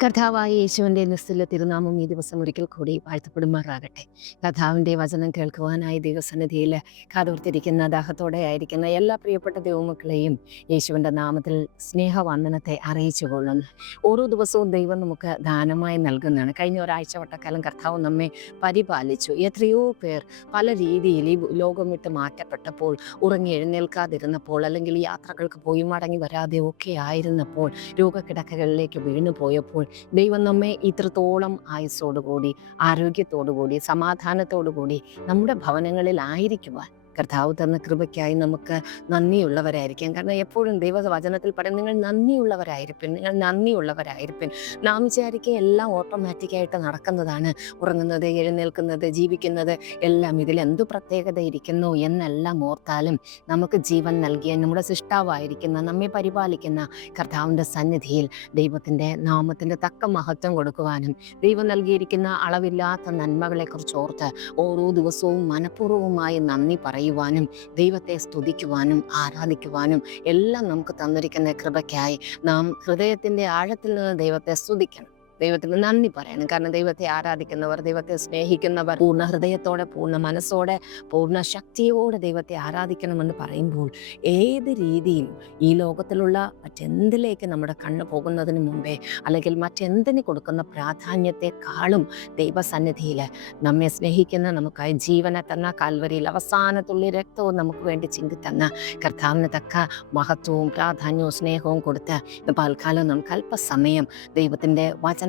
കർത്താവായ യേശുവിൻ്റെ നിസ്തുല തിരുനാമം ഈ ദിവസം ഒരിക്കൽ കൂടി വാഴ്ത്തപ്പെടുമാറാകട്ടെ. കർത്താവിൻ്റെ വചനം കേൾക്കുവാനായി ദൈവസന്നിധിയിൽ കാതോർത്തിരിക്കുന്ന ദാഹത്തോടെ ആയിരിക്കുന്ന എല്ലാ പ്രിയപ്പെട്ട ദൈവമക്കളെയും യേശുവിൻ്റെ നാമത്തിൽ സ്നേഹവന്ദനത്തെ അറിയിച്ചു കൊള്ളുന്നു. ഓരോ ദിവസവും ദൈവം നമുക്ക് ദാനമായി നൽകുന്നതാണ്. കഴിഞ്ഞ ഒരാഴ്ച വട്ടക്കാലം കർത്താവ് നമ്മെ പരിപാലിച്ചു. എത്രയോ പേർ പല രീതിയിൽ ഈ ലോകം വിട്ട് മാറ്റപ്പെട്ടപ്പോൾ, ഉറങ്ങി എഴുന്നേൽക്കാതിരുന്നപ്പോൾ, അല്ലെങ്കിൽ യാത്രകൾക്ക് പോയി മടങ്ങി വരാതെ ഒക്കെ ആയിരുന്നപ്പോൾ, രോഗക്കിടക്കകളിലേക്ക് വീണു പോയപ്പോൾ ദൈവം നമ്മെ ഇത്രത്തോളം ആയുസ്സോടുകൂടി, ആരോഗ്യത്തോടുകൂടി, സമാധാനത്തോടുകൂടി നമ്മുടെ ഭവനങ്ങളിൽ ആയിരിക്കുവാൻ കർത്താവ് തന്ന കൃപയ്ക്കായി നമുക്ക് നന്ദിയുള്ളവരായിരിക്കാം. കാരണം എപ്പോഴും ദൈവവചനത്തിൽ പറയും, നിങ്ങൾ നന്ദിയുള്ളവരായിരിക്കും. നാം വിചാരിക്കുക എല്ലാം ഓട്ടോമാറ്റിക്കായിട്ട് നടക്കുന്നതാണ്. ഉറങ്ങുന്നത്, എഴുന്നേൽക്കുന്നത്, ജീവിക്കുന്നത് എല്ലാം ഇതിലെന്തു പ്രത്യേകത ഇരിക്കുന്നു എന്നെല്ലാം ഓർത്താലും നമുക്ക് ജീവൻ നൽകിയ നമ്മുടെ സൃഷ്ടാവായിരിക്കുന്ന, നമ്മെ പരിപാലിക്കുന്ന കർത്താവിൻ്റെ സന്നിധിയിൽ ദൈവത്തിൻ്റെ നാമത്തിൻ്റെ തക്ക മഹത്വം കൊടുക്കുവാനും, ദൈവം നൽകിയിരിക്കുന്ന അളവില്ലാത്ത നന്മകളെക്കുറിച്ച് ഓർത്ത് ഓരോ ദിവസവും മനഃപൂർവ്വമായി നന്ദി പറയുവാനും, ദൈവത്തെ സ്തുതിക്കുവാനും ആരാധിക്കുവാനും എല്ലാം നമുക്ക് തന്നിരിക്കുന്ന കൃപയ്ക്കായി നാം ഹൃദയത്തിൻ്റെ ആഴത്തിൽ നിന്ന് ദൈവത്തെ സ്തുതിക്കണം, ദൈവത്തിന് നന്ദി പറയണം. കാരണം ദൈവത്തെ ആരാധിക്കുന്നവർ, ദൈവത്തെ സ്നേഹിക്കുന്നവർ പൂർണ്ണ ഹൃദയത്തോടെ, പൂർണ്ണ മനസ്സോടെ, പൂർണ്ണ ശക്തിയോടെ ദൈവത്തെ ആരാധിക്കണമെന്ന് പറയുമ്പോൾ ഏത് രീതിയിൽ ഈ ലോകത്തിലുള്ള മറ്റെന്തിലേക്ക് നമ്മുടെ കണ്ണ് പോകുന്നതിന് മുമ്പേ, അല്ലെങ്കിൽ മറ്റെന്തിന് കൊടുക്കുന്ന പ്രാധാന്യത്തെക്കാളും ദൈവസന്നിധിയിൽ നമ്മെ സ്നേഹിക്കുന്ന, നമുക്കായി ജീവനെ തന്ന, കാൽവരിയിൽ അവസാനത്തുള്ളി രക്തവും നമുക്ക് വേണ്ടി ചിന്തിത്തന്ന കർത്താവിന് തക്ക മഹത്വവും പ്രാധാന്യവും സ്നേഹവും കൊടുത്ത് പൽക്കാലം നമുക്ക് അല്പസമയം ദൈവത്തിൻ്റെ വചനത്തിലേക്ക്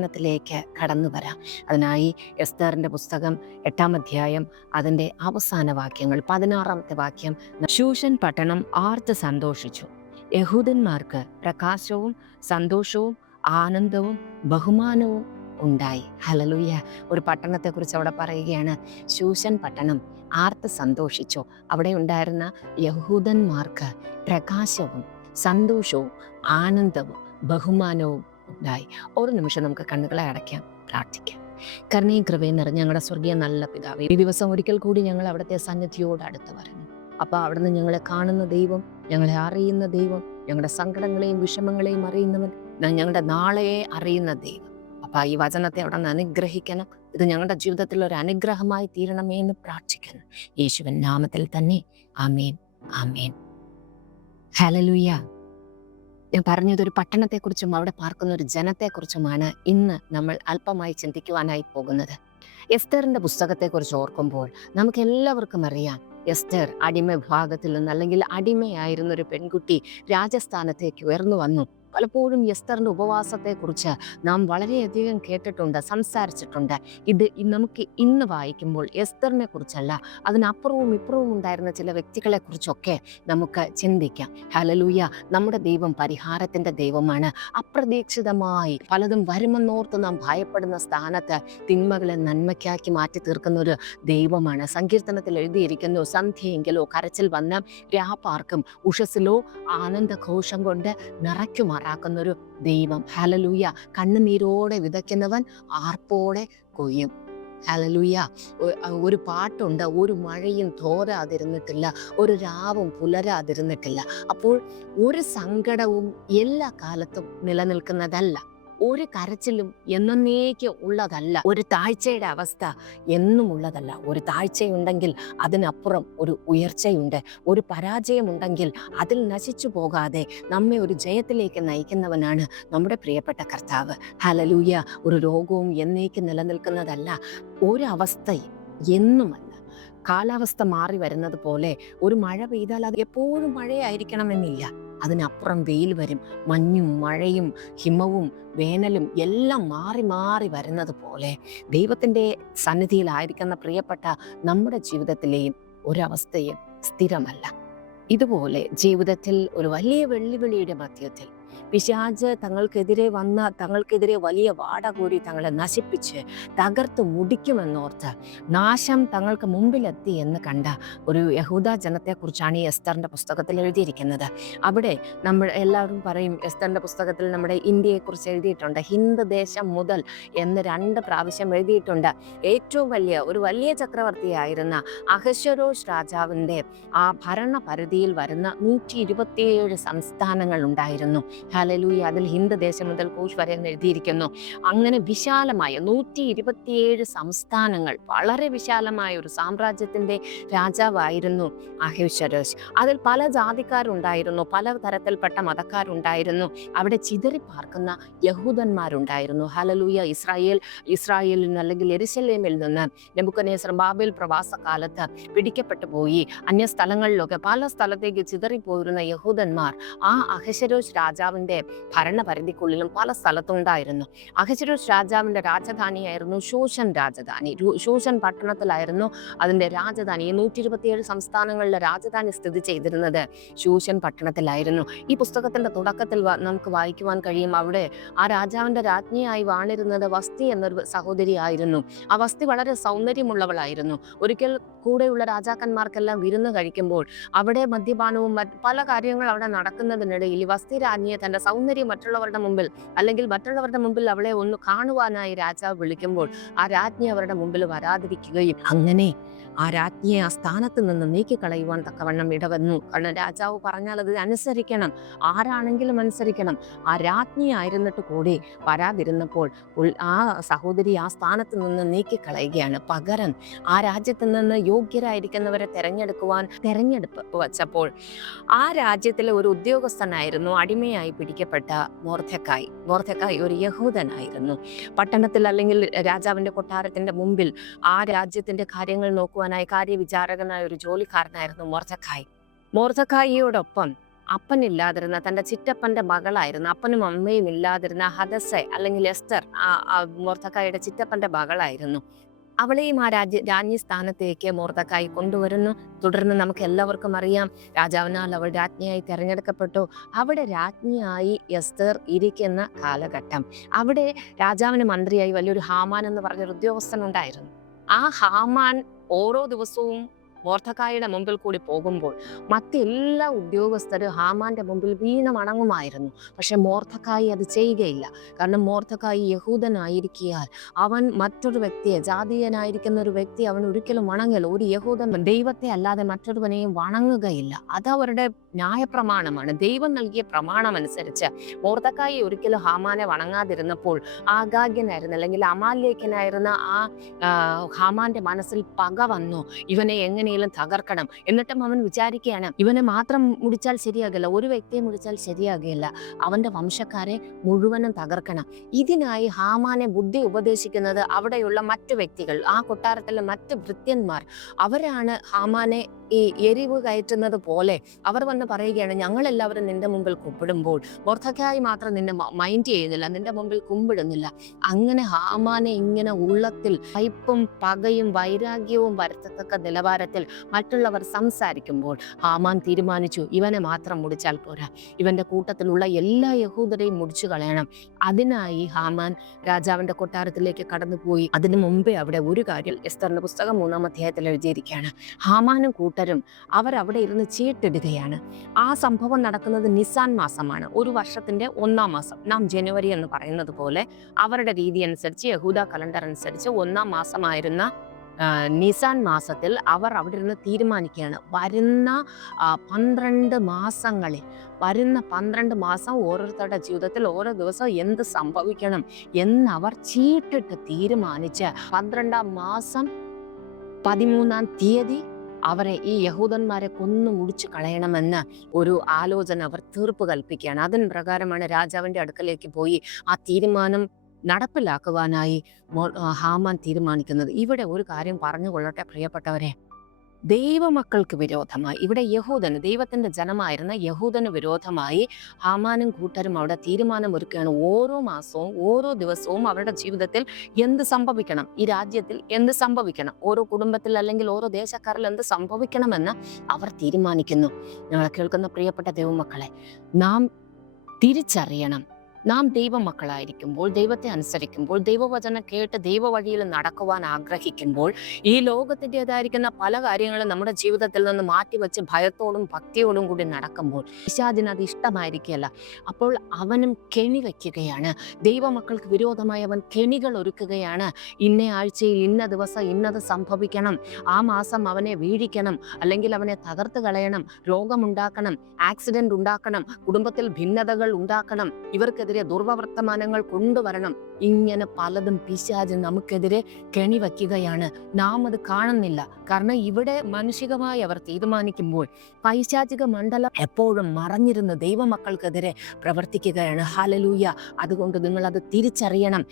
കടന്നു വരാം. അതിനായി എസ്തറിൻ്റെ പുസ്തകം 8-ാം അധ്യായം അതിൻ്റെ അവസാന വാക്യങ്ങൾ, 16-ാമത്തെ വാക്യം, ശൂഷൻ പട്ടണം ആർത്ത് സന്തോഷിച്ചു, യഹൂദന്മാർക്ക് പ്രകാശവും സന്തോഷവും ആനന്ദവും ബഹുമാനവും ഉണ്ടായി. ഹല്ലേലൂയ. ഒരു പട്ടണത്തെക്കുറിച്ച് അവിടെ പറയുകയാണ്, ശൂഷൻ പട്ടണം ആർത്ത് സന്തോഷിച്ചു. അവിടെ ഉണ്ടായിരുന്ന യഹൂദന്മാർക്ക് പ്രകാശവും സന്തോഷവും ആനന്ദവും ബഹുമാനവും ഉണ്ടായി. ഒരു നിമിഷം നമുക്ക് കണ്ണുകളെ അടയ്ക്കാം, പ്രാർത്ഥിക്കാം. കരുണയും കൃപയും നിറഞ്ഞ ഞങ്ങളുടെ സ്വർഗീയ നല്ല പിതാവേ, ഈ ദിവസം ഒരിക്കൽ കൂടി ഞങ്ങൾ അവിടുത്തെ സന്നിധിയോട് അടുത്ത് വരുന്നു. അപ്പോൾ അവിടുന്ന് ഞങ്ങളെ കാണുന്ന ദൈവം, ഞങ്ങളെ അറിയുന്ന ദൈവം, ഞങ്ങളുടെ സങ്കടങ്ങളെയും വിഷമങ്ങളെയും അറിയുന്നവൻ, ഞങ്ങളുടെ നാളെയെ അറിയുന്ന ദൈവം. അപ്പോൾ ഈ വചനത്തെ അവിടെ നിന്ന് അനുഗ്രഹിക്കണം. ഇത് ഞങ്ങളുടെ ജീവിതത്തിൽ ഒരു അനുഗ്രഹമായി തീരണമേ എന്ന് പ്രാർത്ഥിക്കുന്നു. യേശുവിൻ നാമത്തിൽ തന്നെ. ആമേൻ, ആമേൻ. ഹല്ലേലൂയ. ഞാൻ പറഞ്ഞതൊരു പട്ടണത്തെക്കുറിച്ചും അവിടെ പാർക്കുന്ന ഒരു ജനത്തെക്കുറിച്ചുമാണ് ഇന്ന് നമ്മൾ അല്പമായി ചിന്തിക്കുവാനായി പോകുന്നത്. എസ്തറിൻ്റെ പുസ്തകത്തെക്കുറിച്ച് ഓർക്കുമ്പോൾ നമുക്ക് എല്ലാവർക്കും അറിയാം, എസ്തർ അടിമ വിഭാഗത്തിൽ നിന്ന്, അല്ലെങ്കിൽ അടിമയായിരുന്ന ഒരു പെൺകുട്ടി രാജസ്ഥാനത്തേക്ക് ഉയർന്നു വന്നു. പലപ്പോഴും എസ്തറിൻ്റെ ഉപവാസത്തെക്കുറിച്ച് നാം വളരെയധികം കേട്ടിട്ടുണ്ട്, സംസാരിച്ചിട്ടുണ്ട്. ഇത് നമുക്ക് ഇന്ന് വായിക്കുമ്പോൾ എസ്തറിനെ കുറിച്ചല്ല, അതിനപ്പുറവും ഇപ്പുറവും ഉണ്ടായിരുന്ന ചില വ്യക്തികളെ കുറിച്ചൊക്കെ നമുക്ക് ചിന്തിക്കാം. ഹല്ലേലൂയ. നമ്മുടെ ദൈവം പരിഹാരത്തിൻ്റെ ദൈവമാണ്. അപ്രതീക്ഷിതമായി പലതും വരുമെന്നോർത്ത് നാം ഭയപ്പെടുന്ന സ്ഥാനത്ത് തിന്മകളെ നന്മയ്ക്കാക്കി മാറ്റി തീർക്കുന്ന ഒരു ദൈവമാണ്. സങ്കീർത്തനത്തിൽ എഴുതിയിരിക്കുന്നു, സന്ധ്യയെങ്കിലോ കരച്ചിൽ വന്ന് രാപാർക്കും ഉഷസ്സിലോ ആനന്ദഘോഷം കൊണ്ട് നിറയ്ക്കുമാറാക്കുന്നൊരു ദൈവം. ഹല്ലേലൂയ. കണ്ണുനീരോടെ വിതയ്ക്കുന്നവൻ ആർപ്പോടെ കൊയ്യും. ഹല്ലേലൂയ. ഒരു പാട്ടുണ്ട്, ഒരു മഴയും തോരാതിരുന്നിട്ടില്ല, ഒരു രാവും പുലരാതിരുന്നിട്ടില്ല. അപ്പോൾ ഒരു സങ്കടവും എല്ലാ കാലത്തും നിലനിൽക്കുന്നതല്ല, ഒരു കരച്ചിലും എന്നേക്ക് ഉള്ളതല്ല, ഒരു താഴ്ചയുടെ അവസ്ഥ എന്നും ഉള്ളതല്ല. ഒരു താഴ്ചയുണ്ടെങ്കിൽ അതിനപ്പുറം ഒരു ഉയർച്ചയുണ്ട്. ഒരു പരാജയമുണ്ടെങ്കിൽ അതിൽ നശിച്ചു പോകാതെ നമ്മെ ഒരു ജയത്തിലേക്ക് നയിക്കുന്നവനാണ് നമ്മുടെ പ്രിയപ്പെട്ട കർത്താവ്. ഹല്ലേലൂയ. ഒരു രോഗവും എന്നേക്ക് നിലനിൽക്കുന്നതല്ല, ഒരു അവസ്ഥയും എന്നുമല്ല. കാലാവസ്ഥ മാറി വരുന്നത് പോലെ ഒരു മഴ പെയ്താൽ അത് എപ്പോഴും മഴയായിരിക്കണമെന്നില്ല, അതിനപ്പുറം വെയിൽ വരും. മഞ്ഞും മഴയും ഹിമവും വേനലും എല്ലാം മാറി മാറി വരുന്നത് പോലെ ദൈവത്തിൻ്റെ സന്നിധിയിലായിരിക്കുന്ന പ്രിയപ്പെട്ട നമ്മുടെ ജീവിതത്തിലെയും ഒരവസ്ഥയും സ്ഥിരമല്ല. ഇതുപോലെ ജീവിതത്തിൽ ഒരു വലിയ വെല്ലുവിളിയുടെ മധ്യത്തിൽ പിശാച് തങ്ങൾക്കെതിരെ വലിയ വാട കൂടി തങ്ങളെ നശിപ്പിച്ച് തകർത്ത് മുടിക്കുമെന്നോർത്ത് നാശം തങ്ങൾക്ക് മുമ്പിലെത്തി എന്ന് കണ്ട ഒരു യഹൂദ ജനത്തെക്കുറിച്ചാണ് ഈ എസ്തറിൻ്റെ പുസ്തകത്തിൽ എഴുതിയിരിക്കുന്നത്. അവിടെ നമ്മൾ എല്ലാവരും പറയും, എസ്തറിൻ്റെ പുസ്തകത്തിൽ നമ്മുടെ ഇന്ത്യയെക്കുറിച്ച് എഴുതിയിട്ടുണ്ട്. ഹിന്ദ് ദേശം മുതൽ എന്ന് 2 പ്രാവശ്യം എഴുതിയിട്ടുണ്ട്. ഏറ്റവും വലിയ ചക്രവർത്തിയായിരുന്ന അഹശ്വേരോഷ് രാജാവിൻ്റെ ആ ഭരണപരിധിയിൽ വരുന്ന 127 സംസ്ഥാനങ്ങൾ ഉണ്ടായിരുന്നു. ഹല്ലേലൂയ. അതിൽ ഹിന്ദ് ദേശം മുതൽ കൂഷ് വരെ എന്ന് എഴുതിയിരിക്കുന്നു. അങ്ങനെ വിശാലമായ 127 സംസ്ഥാനങ്ങൾ, വളരെ വിശാലമായ ഒരു സാമ്രാജ്യത്തിന്റെ രാജാവായിരുന്നു അഹശ്വേരോശ്. അതിൽ പല ജാതിക്കാരുണ്ടായിരുന്നു, പല തരത്തിൽപ്പെട്ട മതക്കാരുണ്ടായിരുന്നു, അവിടെ ചിതറിപ്പാർക്കുന്ന യഹൂദന്മാരുണ്ടായിരുന്നു. ഹല്ലേലൂയ. ഇസ്രായേലിൽ നിന്ന് അല്ലെങ്കിൽ യെരുശലേമിൽ നിന്ന് നെബൂഖദ്നേസർ ബാബേൽ പ്രവാസകാലത്ത് പിടിക്കപ്പെട്ടു പോയി അന്യ സ്ഥലങ്ങളിലൊക്കെ പല സ്ഥലത്തേക്ക് ചിതറിപ്പോയിരുന്ന യഹൂദന്മാർ ആ അഹശ്വേരോശ് രാജാവിന്റെ ഭരണപരിധിക്കുള്ളിലും പല സ്ഥലത്തുണ്ടായിരുന്നു. അഹശ്വേരോശ് രാജാവിന്റെ രാജധാനിയായിരുന്നു ശൂഷൻ രാജധാനി. ശൂഷൻ പട്ടണത്തിലായിരുന്നു അതിന്റെ രാജധാനി. 127 സംസ്ഥാനങ്ങളിലെ രാജധാനി സ്ഥിതി ചെയ്തിരുന്നത് ശൂഷൻ പട്ടണത്തിലായിരുന്നു. ഈ പുസ്തകത്തിന്റെ തുടക്കത്തിൽ നമുക്ക് വായിക്കുവാൻ കഴിയും, അവിടെ ആ രാജാവിന്റെ രാജ്ഞിയായി വാണിരുന്നത് വസ്തി എന്നൊരു സഹോദരിയായിരുന്നു. ആ വസ്തി വളരെ സൗന്ദര്യമുള്ളവളായിരുന്നു. ഒരിക്കൽ കൂടെയുള്ള രാജാക്കന്മാർക്കെല്ലാം വിരുന്ന് കഴിക്കുമ്പോൾ അവിടെ മദ്യപാനവും പല കാര്യങ്ങൾ അവിടെ നടക്കുന്നതിനിടയിൽ ഈ വസ്തി രാജ്ഞിയെ തന്റെ സൗന്ദര്യം മറ്റുള്ളവരുടെ മുമ്പിൽ അല്ലെങ്കിൽ മറ്റുള്ളവരുടെ മുമ്പിൽ അവളെ ഒന്ന് കാണുവാനായി രാജാവ് വിളിക്കുമ്പോൾ ആ രാജ്ഞി അവരുടെ മുമ്പിൽ വരാതിരിക്കുകയും അങ്ങനെ ആ രാജ്ഞിയെ ആ സ്ഥാനത്ത് നിന്ന് നീക്കിക്കളയുവാൻ തക്കവണ്ണം ഇടവന്നു. കാരണം രാജാവ് പറഞ്ഞാൽ അത് അനുസരിക്കണം, ആരാണെങ്കിലും അനുസരിക്കണം. ആ രാജ്ഞി ആയിരുന്നിട്ട് കൂടി വരാതിരുന്നപ്പോൾ ആ സഹോദരി ആ സ്ഥാനത്ത് നിന്ന് നീക്കിക്കളയുകയാണ്. പകരം ആ രാജ്യത്ത് നിന്ന് യോഗ്യരായിരിക്കുന്നവരെ തെരഞ്ഞെടുപ്പ് വച്ചപ്പോൾ ആ രാജ്യത്തിലെ ഒരു ഉദ്യോഗസ്ഥനായിരുന്നു അടിമയായി പിടിക്കപ്പെട്ട മൊർദെഖായി ഒരു യഹൂദനായിരുന്നു. പട്ടണത്തിൽ അല്ലെങ്കിൽ രാജാവിന്റെ കൊട്ടാരത്തിന്റെ മുമ്പിൽ ആ രാജ്യത്തിന്റെ കാര്യങ്ങൾ നോക്കുവാനായി കാര്യവിചാരകനായ ഒരു ജോലിക്കാരനായിരുന്നു മൊർദെഖായിയോടൊപ്പം അപ്പനില്ലാതിരുന്ന തന്റെ ചിറ്റപ്പന്റെ മകളായിരുന്നു, അപ്പനും അമ്മയും ഇല്ലാതിരുന്ന ഹദസ്സ അല്ലെങ്കിൽ എസ്തർ മൊർദെഖായിയുടെ ചിറ്റപ്പന്റെ മകളായിരുന്നു. അവളെയും ആ രാജ്ഞി സ്ഥാനത്തേക്ക് മൊർദെഖായി കൊണ്ടുവരുന്നു. തുടർന്ന് നമുക്ക് എല്ലാവർക്കും അറിയാം, രാജാവിനാൽ അവൾ രാജ്ഞിയായി തെരഞ്ഞെടുക്കപ്പെട്ടു. അവിടെ രാജ്ഞിയായി എസ്തർ ഇരിക്കുന്ന കാലഘട്ടം, അവിടെ രാജാവിന് മന്ത്രിയായി വലിയൊരു ഹാമാൻ എന്ന് പറഞ്ഞൊരു ഉദ്യോഗസ്ഥൻ ഉണ്ടായിരുന്നു. ആ ഹാമാൻ ഓരോ ദിവസവും മൊർദെഖായിയുടെ മുമ്പിൽ കൂടി പോകുമ്പോൾ മറ്റെല്ലാ ഉദ്യോഗസ്ഥരും ഹാമാന്റെ മുമ്പിൽ വീണ് വണങ്ങുമായിരുന്നു. പക്ഷെ മൊർദെഖായി അത് ചെയ്യുകയില്ല. കാരണം മൊർദെഖായി യഹൂദനായിരിക്കാൻ അവൻ മറ്റൊരു വ്യക്തിയെ, ജാതീയനായിരിക്കുന്ന ഒരു വ്യക്തി അവൻ ഒരിക്കലും വണങ്ങില്ല. ഒരു യഹൂദൻ ദൈവത്തെ അല്ലാതെ മറ്റൊരുവനെയും വണങ്ങുകയില്ല. അത് അവരുടെ ന്യായപ്രമാണമാണ്. ദൈവം നൽകിയ പ്രമാണം അനുസരിച്ച് മൊർദെഖായി ഒരിക്കലും ഹാമാനെ വണങ്ങാതിരുന്നപ്പോൾ ആഗാഗ്യനായിരുന്ന അല്ലെങ്കിൽ അമാലേഖ്യനായിരുന്ന ആ ഹാമാന്റെ മനസ്സിൽ പക വന്നു. ഇവനെ എങ്ങനെയും തകർക്കണം. എന്നിട്ടും അവൻ വിചാരിക്കുകയാണ്, ഇവനെ മാത്രം മുടിച്ചാൽ ശരിയാകില്ല, ഒരു വ്യക്തിയെ മുടിച്ചാൽ ശരിയാകില്ല, അവന്റെ വംശക്കാരെ മുഴുവനും തകർക്കണം. ഇതിനായി ഹാമാനെ ബുദ്ധി ഉപദേശിക്കുന്നത് അവിടെയുള്ള മറ്റു വ്യക്തികൾ, ആ കൊട്ടാരത്തിലെ മറ്റ് ഭൃത്യന്മാർ. അവരാണ് ഹാമാനെ ഈ എരിവ് കയറ്റുന്നത് പോലെ അവർ വന്ന് പറയുകയാണ്, ഞങ്ങളെല്ലാവരും നിന്റെ മുമ്പിൽ കുമ്പിടുമ്പോൾ മൊർദെഖായി മാത്രം നിന്നെ മൈൻഡ് ചെയ്യുന്നില്ല, നിന്റെ മുമ്പിൽ കുമ്പിടുന്നില്ല. അങ്ങനെ ഹാമാനെ ഇങ്ങനെ ഉള്ളത്തിൽ കയ്പും പകയും വൈരാഗ്യവും വരുത്തത്തക്ക നിലവാരത്തിൽ മറ്റുള്ളവർ സംസാരിക്കുമ്പോൾ ഹാമാൻ തീരുമാനിച്ചു, ഇവനെ മാത്രം മുടിച്ചാൽ പോരാ, ഇവന്റെ കൂട്ടത്തിലുള്ള എല്ലാ യഹൂദരെയും മുടിച്ചു കളയണം. അതിനായി ഹാമാൻ രാജാവിന്റെ കൊട്ടാരത്തിലേക്ക് കടന്നുപോയി. അതിനു മുമ്പേ അവിടെ ഒരു കാര്യം എസ്തറിന്റെ പുസ്തകം 3-ാം അധ്യായത്തിൽ എഴുതിയിരിക്കുകയാണ്. ഹാമാനും കൂട്ടരും അവർ അവിടെ ഇരുന്ന് ചീട്ടിടുകയാണ്. ആ സംഭവം നടക്കുന്നത് നിസാൻ മാസമാണ്, ഒരു വർഷത്തിന്റെ 1-ാം മാസം. നാം ജനുവരി എന്ന് പറയുന്നത് പോലെ അവരുടെ രീതി അനുസരിച്ച്, യഹൂദ കലണ്ടർ അനുസരിച്ച് 1-ാം മാസമായിരുന്ന നിസാൻ മാസത്തിൽ അവർ അവിടെ ഇരുന്ന് തീരുമാനിക്കുകയാണ്, വരുന്ന 12 മാസങ്ങളിൽ, വരുന്ന 12 മാസം ഓരോരുത്തരുടെ ജീവിതത്തിൽ ഓരോ ദിവസം എന്ത് സംഭവിക്കണം എന്നവർ ചീട്ടിട്ട് തീരുമാനിച്ച് 12-ാം മാസം 13-ാം തീയതി അവരെ, ഈ യഹൂദന്മാരെ കൊന്നു മുടിച്ചു കളയണമെന്ന് ഒരു ആലോചന അവർ തീർപ്പ് കൽപ്പിക്കുകയാണ്. അതിന് പ്രകാരമാണ് രാജാവിന്റെ അടുക്കലേക്ക് പോയി ആ തീരുമാനം നടപ്പിലാക്കുവാനായി ഹാമാൻ തീരുമാനിക്കുന്നത്. ഇവിടെ ഒരു കാര്യം പറഞ്ഞുകൊള്ളട്ടെ പ്രിയപ്പെട്ടവരെ, ദൈവമക്കൾക്ക് വിരോധമായി, ഇവിടെ യഹൂദന്, ദൈവത്തിന്റെ ജനമായിരുന്ന യഹൂദന് വിരോധമായി ഹാമാനും കൂട്ടരും അവിടെ തീരുമാനമൊരുക്കുകയാണ്. ഓരോ മാസവും ഓരോ ദിവസവും അവരുടെ ജീവിതത്തിൽ എന്ത് സംഭവിക്കണം, ഈ രാജ്യത്തിൽ എന്ത് സംഭവിക്കണം, ഓരോ കുടുംബത്തിൽ അല്ലെങ്കിൽ ഓരോ ദേശക്കാരിൽ എന്ത് സംഭവിക്കണമെന്ന് അവർ തീരുമാനിക്കുന്നു. ഞങ്ങളെ കേൾക്കുന്ന പ്രിയപ്പെട്ട ദൈവമക്കളെ, നാം തിരിച്ചറിയണം, നാം ദൈവമക്കളായിരിക്കുമ്പോൾ, ദൈവത്തെ അനുസരിക്കുമ്പോൾ, ദൈവവചനം കേട്ട് ദൈവവഴിയിൽ നടക്കുവാൻ ആഗ്രഹിക്കുമ്പോൾ, ഈ ലോകത്തിൻ്റെതായിരിക്കുന്ന പല കാര്യങ്ങളും നമ്മുടെ ജീവിതത്തിൽ നിന്ന് മാറ്റിവെച്ച് ഭയത്തോടും ഭക്തിയോടും കൂടി നടക്കുമ്പോൾ പിശാചിന് അത് ഇഷ്ടമായിരിക്കുകയല്ല. അപ്പോൾ അവനും കെണി വയ്ക്കുകയാണ്. ദൈവമക്കൾക്ക് വിരോധമായി അവൻ കെണികൾ ഒരുക്കുകയാണ്. ഇന്ന ആഴ്ചയിൽ ഇന്ന ദിവസം ഇന്നത് സംഭവിക്കണം, ആ മാസം അവനെ വീഴിക്കണം, അല്ലെങ്കിൽ അവനെ തകർത്ത് കളയണം, രോഗമുണ്ടാക്കണം, ആക്സിഡന്റ് ഉണ്ടാക്കണം, കുടുംബത്തിൽ ഭിന്നതകൾ ഉണ്ടാക്കണം, ഇവർക്കെതിരെ ദുർവർത്തമാനങ്ങൾ കൊണ്ടുവരണം. ഇങ്ങനെ പലതും പിശാച് നമുക്കെതിരെ കെണി വയ്ക്കുകയാണ്. നാം അത് കാണുന്നില്ല. കാരണം ഇവിടെ മാനുഷികമായി അവർ തീരുമാനിക്കുമ്പോൾ പൈശാചിക മണ്ഡലം എപ്പോഴും മറഞ്ഞിരുന്ന് ദൈവമക്കൾക്കെതിരെ പ്രവർത്തിക്കുകയാണ്. ഹല്ലേലൂയ. അതുകൊണ്ട് നിങ്ങൾ അത് തിരിച്ചറിയണം.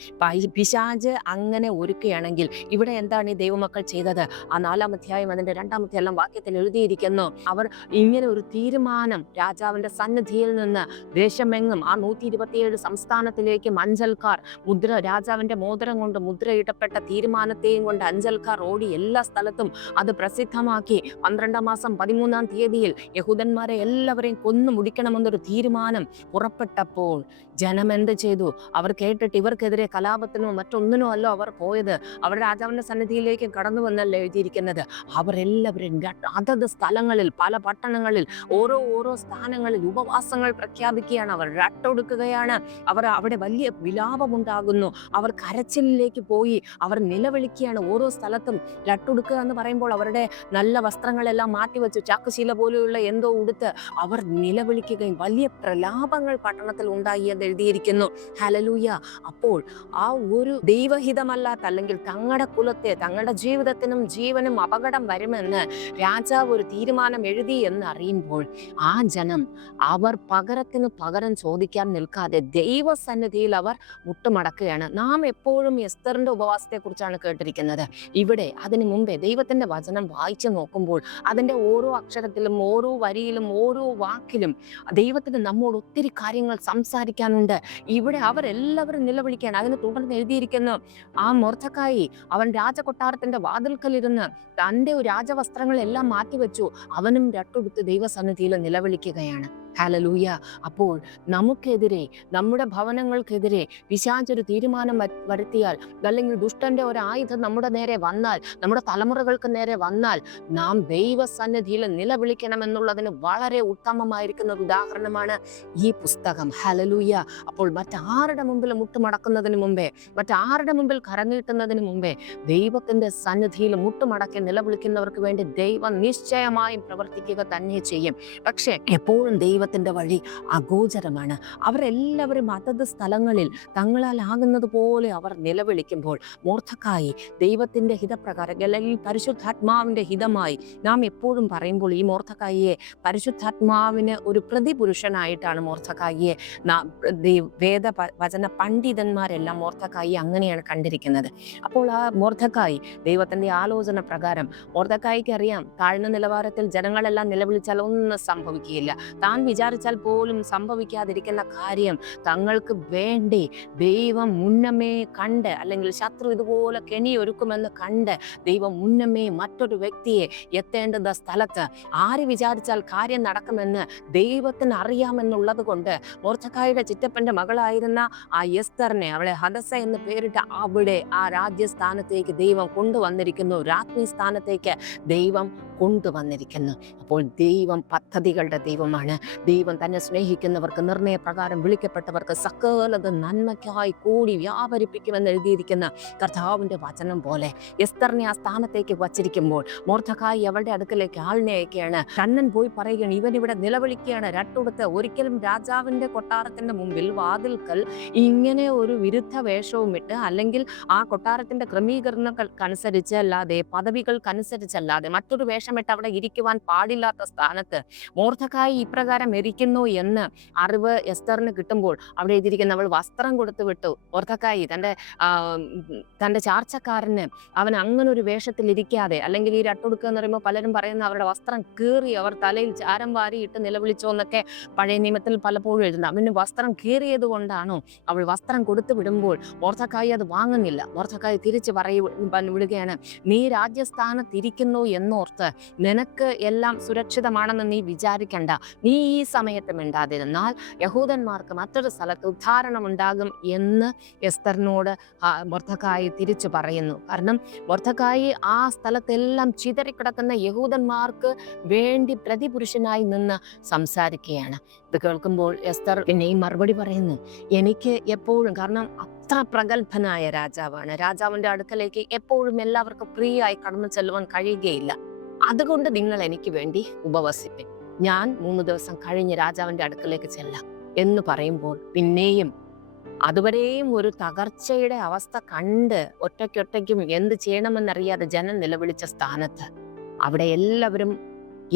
പിശാച് അങ്ങനെ ഒരുക്കുകയാണെങ്കിൽ ഇവിടെ എന്താണ് ഈ ദൈവമക്കൾ ചെയ്തത്? ആ 4-ാം അധ്യായം അതിന്റെ 2-ാമത്തെ എല്ലാം വാക്യത്തിൽ എഴുതിയിരിക്കുന്നു. അവർ ഇങ്ങനെ ഒരു തീരുമാനം രാജാവിന്റെ സന്നിധിയിൽ നിന്ന് ദേശമെങ്ങും ആ 127 സംസ്ഥാനത്തിലേക്ക് അഞ്ചൽക്കാർ രാജാവിന്റെ മോതിരം കൊണ്ട് മുദ്രയിടപ്പെട്ട തീരുമാനത്തെയും കൊണ്ട് അഞ്ചൽക്കാർ ഓടി എല്ലാ സ്ഥലത്തും അത് പ്രസിദ്ധമാക്കി. 12-ാം മാസം 13-ാം തീയതിയിൽ യഹൂദന്മാരെ എല്ലാവരെയും കൊന്നു മുടിക്കണമെന്നൊരു തീരുമാനം പുറപ്പെട്ടപ്പോൾ ജനം എന്ത് ചെയ്തു? അവർ കേട്ടിട്ട് ഇവർക്കെതിരെ കലാപത്തിനോ മറ്റൊന്നിനോ അല്ല അവർ പോയത്. അവർ രാജാവിന്റെ സന്നിധിയിലേക്ക് കടന്നു വന്നല്ല എഴുതിയിരിക്കുന്നത്. അവരെല്ലാവരും അതത് സ്ഥലങ്ങളിൽ, പല പട്ടണങ്ങളിൽ, ഓരോ സ്ഥാനങ്ങളിൽ ഉപവാസങ്ങൾ പ്രഖ്യാപിക്കുകയാണ്. അവർ രട്ടൊടുക്കുകയാണ്. അവർ അവിടെ വലിയ വിലാപമുണ്ടാകുന്നു. അവർ കരച്ചിലേക്ക് പോയി അവർ നിലവിളിക്കുകയാണ്. ഓരോ സ്ഥലത്തും രട്ടൊടുക്കുക എന്ന് പറയുമ്പോൾ അവരുടെ നല്ല വസ്ത്രങ്ങളെല്ലാം മാറ്റിവെച്ചു ചാക്കുശീല പോലെയുള്ള എന്തോ ഉടുത്ത് അവർ നിലവിളിക്കുകയും വലിയ പ്രലാപങ്ങൾ പട്ടണത്തിൽ ഉണ്ടായി എന്ന് എഴുതിയിരിക്കുന്നു. ഹല്ലേലൂയ. അപ്പോൾ ആ ഒരു ദൈവഹിതമല്ലാത്ത, അല്ലെങ്കിൽ തങ്ങളുടെ കുലത്തെ, തങ്ങളുടെ ജീവിതത്തിനും ജീവനും അപകടം വരുമെന്ന് രാജാവ് ഒരു തീരുമാനം എഴുതി എന്ന് അറിയുമ്പോൾ ആ ജനം അവർ പകരത്തിന് പകരം ചോദിക്കാൻ നിൽക്കാതെ ദൈവസന്നിധിയിൽ അവർ മുട്ടുമടക്കുകയാണ്. നാം എപ്പോഴും എസ്തറിന്റെ ഉപവാസത്തെ കുറിച്ചാണ് കേട്ടിരിക്കുന്നത്. ഇവിടെ അതിനു മുമ്പേ ദൈവത്തിന്റെ വചനം വായിച്ചു നോക്കുമ്പോൾ അതിന്റെ ഓരോ അക്ഷരത്തിലും, ഓരോ വരിയിലും, ഓരോ വാക്കിലും ദൈവത്തിന് നമ്മോട് ഒത്തിരി കാര്യങ്ങൾ സംസാരിക്കാനുണ്ട്. ഇവിടെ അവരെല്ലാവരും നിലവിളിക്കുകയാണ്. അതിന് തുടർന്ന് എഴുതിയിരിക്കുന്നു, ആ മൊർദെഖായി അവൻ രാജകൊട്ടാരത്തിന്റെ വാതിൽക്കലിരുന്ന് തന്റെ രാജവസ്ത്രങ്ങളെല്ലാം മാറ്റിവെച്ചു. അവനും രട്ടൊടുത്ത് ദൈവസന്നിധിയിൽ നിലവിളിക്കുകയാണ്. ഹല്ലേലൂയ. അപ്പോൾ നമുക്കെതിരെ, നമ്മുടെ ഭവനങ്ങൾക്കെതിരെ പിശാചൊരു തീരുമാനം വരുത്തിയാൽ, അല്ലെങ്കിൽ ദുഷ്ടന്റെ ഒരു ആയുധം നമ്മുടെ നേരെ വന്നാൽ, നമ്മുടെ തലമുറകൾക്ക് നേരെ വന്നാൽ, നാം ദൈവസന്നിധിയിൽ നിലവിളിക്കണമെന്നുള്ളതിന് വളരെ ഉത്തമമായിരിക്കുന്ന ഒരു ഉദാഹരണമാണ് ഈ പുസ്തകം. ഹല്ലേലൂയ. അപ്പോൾ മറ്റാരുടെ മുമ്പിൽ മുട്ടുമടക്കുന്നതിന് മുമ്പേ, മറ്റാരുടെ മുമ്പിൽ കരനീട്ടുന്നതിന് മുമ്പേ ദൈവത്തിന്റെ സന്നിധിയിൽ മുട്ടുമടക്കി നിലവിളിക്കുന്നവർക്ക് വേണ്ടി ദൈവം നിശ്ചയമായും പ്രവർത്തിക്കുക തന്നെ ചെയ്യും. പക്ഷെ എപ്പോഴും ദൈവത്തിന്റെ വഴി അഗോചരമാണ്. അവരെല്ലാവരും അതത് സ്ഥലങ്ങളിൽ തങ്ങളാൽ ആകുന്നത് പോലെ അവർ നിലവിളിക്കുമ്പോൾ മൊർദെഖായി ദൈവത്തിന്റെ ഹിതപ്രകാരം, അല്ലെങ്കിൽ പരിശുദ്ധാത്മാവിന്റെ ഹിതമായി നാം എപ്പോഴും പറയുമ്പോൾ ഈ മൊർദെഖായിയെ പരിശുദ്ധാത്മാവിന് ഒരു പ്രതിപുരുഷനായിട്ടാണ് മൊർദെഖായിയെ വേദ വചന പണ്ഡിതന്മാരെല്ലാം മൊർദെഖായിയെ അങ്ങനെയാണ് കണ്ടിരിക്കുന്നത്. അപ്പോൾ ആ മൊർദെഖായി ദൈവത്തിന്റെ ആലോചന പ്രകാരം, മൊർദെഖായിക്ക് അറിയാം താഴ്ന്ന നിലവാരത്തിൽ ജനങ്ങളെല്ലാം നിലവിളിച്ചാൽ ഒന്നും സംഭവിക്കുകയില്ല. താൻ വിചാരിച്ചാൽ പോലും സംഭവിക്കാതിരിക്കുന്ന കാര്യം തങ്ങൾക്ക് വേണ്ടി ദൈവം മുന്നമേ കണ്ട്, അല്ലെങ്കിൽ ശത്രു ഇതുപോലെ കെണിയൊരുക്കുമെന്ന് കണ്ട് ദൈവം മുന്നമേ മറ്റൊരു വ്യക്തിയെ എത്തേണ്ടുന്ന സ്ഥലത്ത് ആര് വിചാരിച്ചാൽ കാര്യം നടക്കുമെന്ന് ദൈവത്തിന് അറിയാമെന്നുള്ളത് കൊണ്ട് മൊർദെഖായിയുടെ ചിറ്റപ്പന്റെ മകളായിരുന്ന ആ എസ്തറിനെ, അവളെ ഹദസ എന്ന് പേരിട്ട് അവിടെ ആ രാജ്യസ്ഥാനത്തേക്ക് ദൈവം കൊണ്ടുവന്നിരിക്കുന്നു. രാജ്ഞി സ്ഥാനത്തേക്ക് ദൈവം കൊണ്ടുവന്നിരിക്കുന്നു. അപ്പോൾ ദൈവം പദ്ധതികളുടെ ദൈവമാണ്. ദൈവം തന്നെ സ്നേഹിക്കുന്നവർക്ക്, നിർണയപ്രകാരം വിളിക്കപ്പെട്ടവർക്ക് സകലത നന്മയ്ക്കായി കൂടി വ്യാപരിപ്പിക്കുമെന്ന് എഴുതിയിരിക്കുന്ന കർത്താവിന്റെ വചനം പോലെ എസ്തറിനെ ആ സ്ഥാനത്തേക്ക് വച്ചിരിക്കുമ്പോൾ മൊർദെഖായി അവളുടെ അടുക്കലേക്ക് ആളിനെ അയക്കുകയാണ്. കണ്ണൻ പോയി പറയുകയാണ്, ഇവൻ ഇവിടെ നിലവിളിക്കുകയാണ് രട്ടുടുത്ത്. ഒരിക്കലും രാജാവിന്റെ കൊട്ടാരത്തിന്റെ മുമ്പിൽ വാതിൽക്കൽ ഇങ്ങനെ ഒരു വിരുദ്ധ വേഷവും ഇട്ട്, അല്ലെങ്കിൽ ആ കൊട്ടാരത്തിന്റെ ക്രമീകരണങ്ങൾക്കനുസരിച്ച് അല്ലാതെ, പദവികൾക്കനുസരിച്ചല്ലാതെ മറ്റൊരു വേഷമിട്ട് അവിടെ ഇരിക്കുവാൻ പാടില്ലാത്ത സ്ഥാനത്ത് മൊർദെഖായി ഇപ്രകാരം ഇരിക്കുന്നു എന്ന് അറിവ് എസ്തറിന് കിട്ടുമ്പോൾ അവിടെ എഴുതിയിരിക്കുന്ന, അവൾ വസ്ത്രം കൊടുത്തു വിട്ടു. മൊർദെഖായി തന്റെ ചാർച്ചക്കാരന് അവൻ അങ്ങനെ ഒരു വേഷത്തിൽ ഇരിക്കാതെ, അല്ലെങ്കിൽ ഈ രട്ടൊടുക്കുക എന്ന് പറയുമ്പോൾ പലരും പറയുന്ന അവരുടെ വസ്ത്രം കീറി അവർ തലയിൽ ചാരം വാരി ഇട്ട് നിലവിളിച്ചോ എന്നൊക്കെ പഴയ നിയമത്തിൽ പലപ്പോഴും എഴുതുന്നത്. അവന് വസ്ത്രം കീറിയത് കൊണ്ടാണോ? അവൾ വസ്ത്രം കൊടുത്തു വിടുമ്പോൾ മൊർദെഖായി അത് വാങ്ങുന്നില്ല. മൊർദെഖായി തിരിച്ച് വിടുകയാണ്, നീ രാജ്യസ്ഥാനത്തിരിക്കുന്നു എന്നോർത്ത് നിനക്ക് എല്ലാം സുരക്ഷിതമാണെന്ന് നീ വിചാരിക്കണ്ട. നീ ഈ സമയത്ത് മിണ്ടാതിരുന്നാൽ യഹൂദന്മാർക്ക് മറ്റൊരു സ്ഥലത്ത് ഉദ്ധാരണം ഉണ്ടാകും എന്ന് എസ്തറിനോട് മൊർദെഖായി തിരിച്ചു പറയുന്നു. കാരണം മൊർദെഖായി ആ സ്ഥലത്തെല്ലാം ചിതറിക്കിടക്കുന്ന യഹൂദന്മാർക്ക് വേണ്ടി പ്രതിപുരുഷനായി നിന്ന് സംസാരിക്കുകയാണ്. ഇത് കേൾക്കുമ്പോൾ എസ്തർ പിന്നെയും മറുപടി പറയുന്നു, എനിക്ക് എപ്പോഴും, കാരണം അത്ര പ്രഗത്ഭനായ രാജാവാണ്, രാജാവിന്റെ അടുക്കലേക്ക് എപ്പോഴും എല്ലാവർക്കും ഫ്രീ ആയി കടന്നു ചെല്ലുവാൻ കഴിയുകയില്ല. അതുകൊണ്ട് നിങ്ങൾ എനിക്ക് വേണ്ടി ഉപവസിപ്പിൻ, ഞാൻ 3 ദിവസം കഴിഞ്ഞ് രാജാവിന്റെ അടുക്കലേക്ക് ചെല്ലാം എന്ന് പറയുമ്പോൾ പിന്നെയും അതുവരെയും ഒരു തകർച്ചയുടെ അവസ്ഥ കണ്ട് ഒറ്റയ്ക്കൊറ്റയ്ക്കും എന്ത് ചെയ്യണമെന്നറിയാതെ ജനം നിലവിളിച്ച സ്ഥാനത്ത് അവിടെ എല്ലാവരും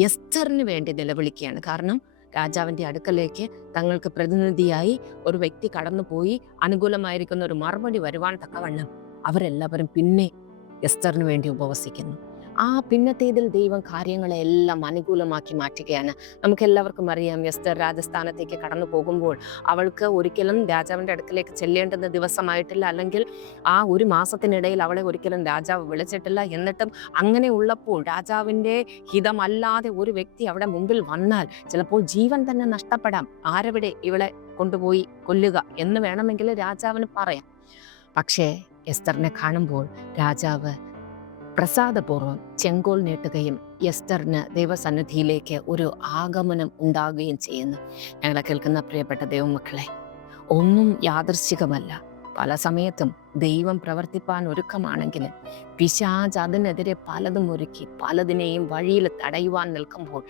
എസ്തറിന് വേണ്ടി നിലവിളിക്കുകയാണ്. കാരണം രാജാവിന്റെ അടുക്കലേക്ക് തങ്ങൾക്ക് പ്രതിനിധിയായി ഒരു വ്യക്തി കടന്നുപോയി അനുകൂലമായിരിക്കുന്ന ഒരു മറുപടി വരുവാൻ തക്കവണ്ണം അവരെല്ലാവരും പിന്നെ എസ്തറിന് വേണ്ടി ഉപവസിക്കുന്നു. ആ പിന്നത്തേതിൽ ദൈവം കാര്യങ്ങളെ എല്ലാം അനുകൂലമാക്കി മാറ്റുകയാണ്. നമുക്ക് എല്ലാവർക്കും അറിയാം, എസ്തർ രാജസ്ഥാനത്തേക്ക് കടന്നു പോകുമ്പോൾ അവൾക്ക് ഒരിക്കലും രാജാവിന്റെ അടുക്കലേക്ക് ചെല്ലേണ്ടുന്ന ദിവസമായിട്ടില്ല, അല്ലെങ്കിൽ ആ ഒരു മാസത്തിനിടയിൽ അവളെ ഒരിക്കലും രാജാവ് വിളിച്ചിട്ടില്ല. എന്നിട്ടും അങ്ങനെ ഉള്ളപ്പോൾ രാജാവിന്റെ ഹിതമല്ലാതെ ഒരു വ്യക്തി അവിടെ മുമ്പിൽ വന്നാൽ ചിലപ്പോൾ ജീവൻ തന്നെ നഷ്ടപ്പെടാം. ആരവിടെ ഇവളെ കൊണ്ടുപോയി കൊല്ലുക എന്ന് വേണമെങ്കിൽ രാജാവിന് പറയാം. പക്ഷേ എസ്തറിനെ കാണുമ്പോൾ രാജാവ് പ്രസാദപൂർവം ചെങ്കോൽ നീട്ടുകയും എസ്തറിന് ദൈവസന്നിധിയിലേക്ക് ഒരു ആഗമനം ഉണ്ടാകുകയും ചെയ്യുന്നു. ഞങ്ങളെ കേൾക്കുന്ന പ്രിയപ്പെട്ട ദൈവമക്കളെ, ഒന്നും യാദൃശ്ചികമല്ല. പല സമയത്തും ദൈവം പ്രവർത്തിപ്പാൻ ഒരുക്കമാണെങ്കിൽ പിശാച് അതിനെതിരെ പലതും ഒരുക്കി പലതിനെയും വഴിയിൽ തടയുവാൻ നിൽക്കുമ്പോൾ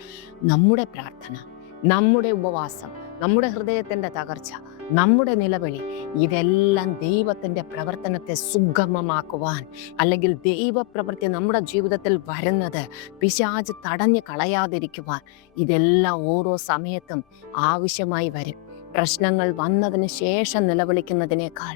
നമ്മുടെ പ്രാർത്ഥന, നമ്മുടെ ഉപവാസം, നമ്മുടെ ഹൃദയത്തിന്റെ തകർച്ച, നമ്മുടെ നിലവിളി, ഇതെല്ലാം ദൈവത്തിന്റെ പ്രവർത്തനത്തെ സുഗമമാക്കുവാൻ, അല്ലെങ്കിൽ ദൈവപ്രവൃത്തി നമ്മുടെ ജീവിതത്തിൽ വരുന്നത് പിശാച് തടഞ്ഞു കളയാതിരിക്കുവാൻ, ഇതെല്ലാം ഓരോ സമയത്തും ആവശ്യമായി വരും. പ്രശ്നങ്ങൾ വന്നതിന് ശേഷം നിലവിളിക്കുന്നതിനേക്കാൾ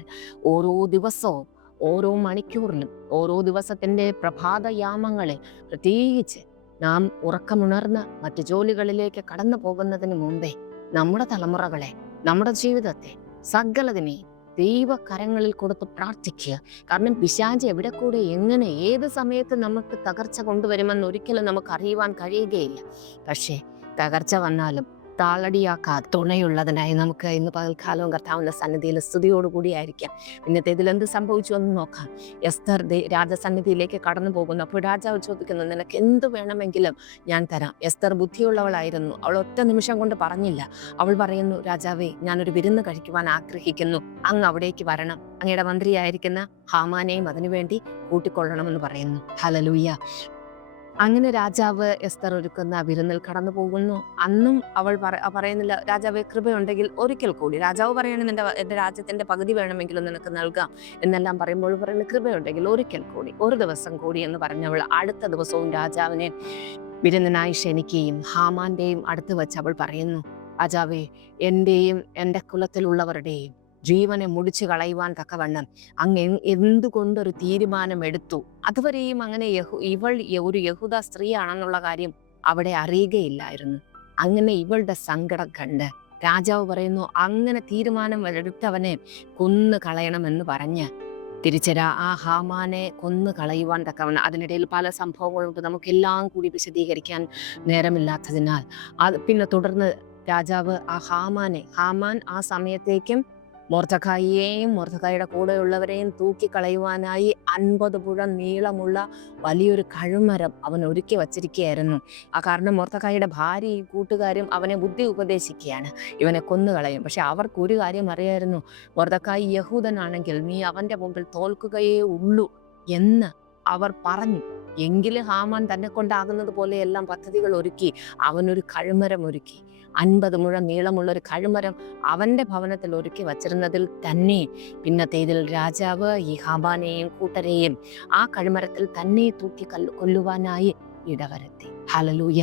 ഓരോ ദിവസവും, ഓരോ മണിക്കൂറിലും, ഓരോ ദിവസത്തിന്റെ പ്രഭാതയാമങ്ങളിൽ പ്രത്യേകിച്ച് നാം ഉറക്കമുണർന്ന് മറ്റു ജോലികളിലേക്ക് കടന്നു പോകുന്നതിന് മുമ്പേ നമ്മുടെ തലമുറകളെ, നമ്മുടെ ജീവിതത്തെ, സകലതിനെയും ദൈവകരങ്ങളിൽ കൊടുത്ത് പ്രാർത്ഥിക്കുക. കാരണം പിശാച് എവിടെ കൂടെ, എങ്ങനെ, ഏത് സമയത്ത് നമുക്ക് തകർച്ച കൊണ്ടുവരുമെന്ന് ഒരിക്കലും നമുക്ക് അറിയുവാൻ കഴിയുകയില്ല. പക്ഷേ തകർച്ച വന്നാലും താളടിയാക്കാതെ തുണയുള്ളതിനായി നമുക്ക് ഇന്ന് പകൽക്കാലവും കർത്താവിന്റെ സന്നിധിയിൽ സ്തുതിയോടുകൂടിയായിരിക്കാം. ഇന്നത്തെ ഇതിൽ എന്ത് സംഭവിച്ചു എന്ന് നോക്കാം. എസ്തർ രാജസന്നിധിയിലേക്ക് കടന്നു പോകുന്നു. അപ്പോൾ രാജാവ് ചോദിക്കുന്നു, നിനക്ക് എന്ത് വേണമെങ്കിലും ഞാൻ തരാം. എസ്തർ ബുദ്ധിയുള്ളവളായിരുന്നു. അവൾ ഒറ്റ നിമിഷം കൊണ്ട് പറഞ്ഞില്ല. അവൾ പറയുന്നു, രാജാവേ, ഞാനൊരു വിരുന്ന് കഴിക്കുവാൻ ആഗ്രഹിക്കുന്നു, അങ്ങ് അവിടേക്ക് വരണം, അങ്ങയുടെ മന്ത്രിയായിരിക്കുന്ന ഹാമാനെയും അതിനുവേണ്ടി കൂട്ടിക്കൊള്ളണമെന്ന് പറയുന്നു. ഹല്ലേലൂയ. അങ്ങനെ രാജാവ് എസ്തർ ഒരുക്കുന്ന വിരുന്നിൽ കടന്നു പോകുന്നു. അന്നും അവൾ പറയുന്നില്ല, രാജാവേ, കൃപയുണ്ടെങ്കിൽ ഒരിക്കൽ കൂടി. രാജാവ് പറയണം, എൻ്റെ രാജ്യത്തിന്റെ പകുതി വേണമെങ്കിലും നിനക്ക് നൽകാം എന്നെല്ലാം പറയുമ്പോൾ പറയുന്നത്, കൃപയുണ്ടെങ്കിൽ ഒരിക്കൽ കൂടി, ഒരു ദിവസം കൂടി എന്ന് പറഞ്ഞവൾ അടുത്ത ദിവസവും രാജാവിനെ വിരുന്നിനായി ക്ഷണിക്കുകയും ഹാമാന്റെയും അടുത്ത് വെച്ച് അവൾ പറയുന്നു, രാജാവേ, എൻ്റെയും എൻ്റെ കുലത്തിലുള്ളവരുടെയും ജീവനെ മുടിച്ചു കളയുവാൻ തക്കവണ്ണം അങ്ങ് എന്തുകൊണ്ടൊരു തീരുമാനമെടുത്തു? അതുവരെയും അങ്ങനെ ഇവൾ ഒരു യഹൂദ സ്ത്രീയാണെന്നുള്ള കാര്യം അവിടെ അറിയുകയില്ലായിരുന്നു. അങ്ങനെ ഇവളുടെ സങ്കടം കണ്ട് രാജാവ് പറയുന്നു, അങ്ങനെ തീരുമാനം എടുത്തവനെ കൊന്നു കളയണമെന്ന് പറഞ്ഞ് തിരിച്ചരാ ആ ഹാമാനെ കൊന്നു കളയുവാൻ തക്കവണ്ണം. അതിനിടയിൽ പല സംഭവങ്ങളുണ്ട്, നമുക്കെല്ലാം കൂടി വിശദീകരിക്കാൻ നേരമില്ലാത്തതിനാൽ പിന്നെ തുടർന്ന് രാജാവ് ആ ഹാമാൻ ആ സമയത്തേക്കും മൊർദെഖായിയെയും മൊർദെഖായിയുടെ കൂടെയുള്ളവരെയും തൂക്കിക്കളയുവാനായി 50 മുഴം നീളമുള്ള വലിയൊരു കഴുമരം അവൻ ഒരുക്കി വച്ചിരിക്കുകയായിരുന്നു. ആ കാരണം മൊർദെഖായിയുടെ ഭാര്യയും കൂട്ടുകാരും അവനെ ബുദ്ധി ഉപദേശിക്കുകയാണ്, ഇവനെ കൊന്നുകളയും. പക്ഷെ അവർക്ക് ഒരു കാര്യം അറിയായിരുന്നു, മൊർദെഖായി യഹൂദനാണെങ്കിൽ നീ അവന്റെ മുമ്പിൽ തോൽക്കുകയേ ഉള്ളൂ എന്ന് അവർ പറഞ്ഞു. എങ്കിലും ഹാമാൻ തന്നെ കൊണ്ടാകുന്നത് പോലെ എല്ലാം പദ്ധതികൾ ഒരുക്കി അവനൊരു കഴുമരം ഒരുക്കി. 50 മുഴം നീളമുള്ള ഒരു കഴുമരം അവന്റെ ഭവനത്തിൽ ഒരുക്കി വച്ചിരുന്നതിൽ തന്നെ പിന്നത്തേതിൽ രാജാവ് ഈ ഹാമാനെയും കൂട്ടരെയും ആ കഴുമരത്തിൽ തന്നെ തൂക്കി കൊല്ലുവാനായി ഇടവരുത്തി. ഹല്ലേലൂയ.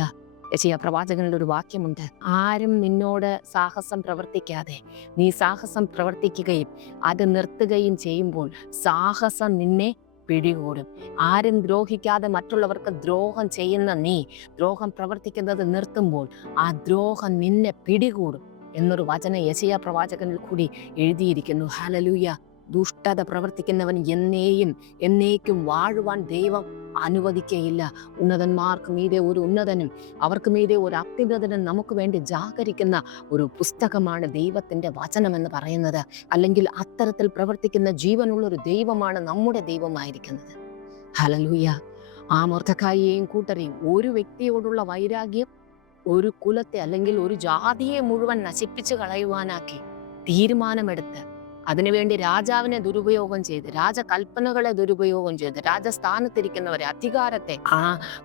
യെശയ്യാ പ്രവാചകനിൽ ഒരു വാക്യമുണ്ട്, ആരും നിന്നോട് സാഹസം പ്രവർത്തിക്കാതെ നീ സാഹസം പ്രവർത്തിക്കുകയും അത് നിർത്തുകയും ചെയ്യുമ്പോൾ സാഹസം നിന്നെ പിടികൂടും. ആരും ദ്രോഹിക്കാതെ മറ്റുള്ളവർക്ക് ദ്രോഹം ചെയ്യുന്ന നീ ദ്രോഹം പ്രവർത്തിക്കുന്നത് നിർത്തുമ്പോൾ ആ ദ്രോഹം നിന്നെ പിടികൂടും എന്നൊരു വചനം യെശയ്യാ പ്രവാചകനിൽ കൂടി എഴുതിയിരിക്കുന്നു. ഹല്ലേലൂയ. ദുഷ്ടത പ്രവർത്തിക്കുന്നവൻ എന്നേക്കും വാഴുവാൻ ദൈവം അനുവദിക്കയില്ല. ഉന്നതന്മാർക്ക് മീതെ ഒരു ഉന്നതനും അവർക്ക് മീതെ ഒരു അത്യുന്നതനും നമുക്ക് വേണ്ടി ജാഗരിക്കുന്ന ഒരു പുസ്തകമാണ് ദൈവത്തിൻ്റെ വചനം എന്ന് പറയുന്നത്. അല്ലെങ്കിൽ അത്തരത്തിൽ പ്രവർത്തിക്കുന്ന ജീവനുള്ള ഒരു ദൈവമാണ് നമ്മുടെ ദൈവമായിരിക്കുന്നത്. ഹല്ലേലൂയ. ആ മൊർദെഖായിയെയും കൂട്ടരെയും ഒരു വ്യക്തിയോടുള്ള വൈരാഗ്യം ഒരു കുലത്തെ അല്ലെങ്കിൽ ഒരു ജാതിയെ മുഴുവൻ നശിപ്പിച്ചു കളയുവാനാക്കി തീരുമാനമെടുത്ത് അതിനുവേണ്ടി രാജാവിനെ ദുരുപയോഗം ചെയ്ത്, രാജകൽപ്പനകളെ ദുരുപയോഗം ചെയ്ത്, രാജസ്ഥാനത്തിരിക്കുന്നവരെ, അധികാരത്തെ, ആ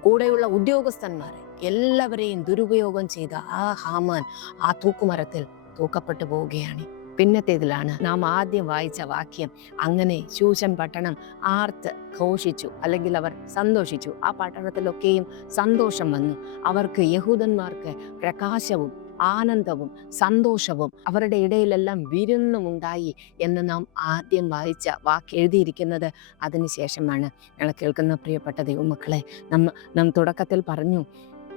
കൂടെയുള്ള ഉദ്യോഗസ്ഥന്മാരെ എല്ലാവരെയും ദുരുപയോഗം ചെയ്ത ആ ഹാമാൻ ആ തൂക്കുമരത്തിൽ തൂക്കപ്പെട്ടു പോവുകയാണ്. പിന്നത്തേതിലാണ് നാം ആദ്യം വായിച്ച വാക്യം. അങ്ങനെ ശൂശൻ പട്ടണം ആർത്ത് ഘോഷിച്ചു, അല്ലെങ്കിൽ അവർ സന്തോഷിച്ചു. ആ പട്ടണത്തിലൊക്കെയും സന്തോഷം വന്നു. അവർക്ക് യഹൂദന്മാർക്ക് പ്രകാശവും ആനന്ദവും സന്തോഷവും അവരുടെ ഇടയിലെല്ലാം വിരുന്നുമുണ്ടായി എന്ന് നാം ആദ്യം വായിച്ച വാക്ക് എഴുതിയിരിക്കുന്നത് അതിനുശേഷമാണ്. ഞങ്ങൾ കേൾക്കുന്ന പ്രിയപ്പെട്ട ദൈവമക്കളെ, നാം തുടക്കത്തിൽ പറഞ്ഞു,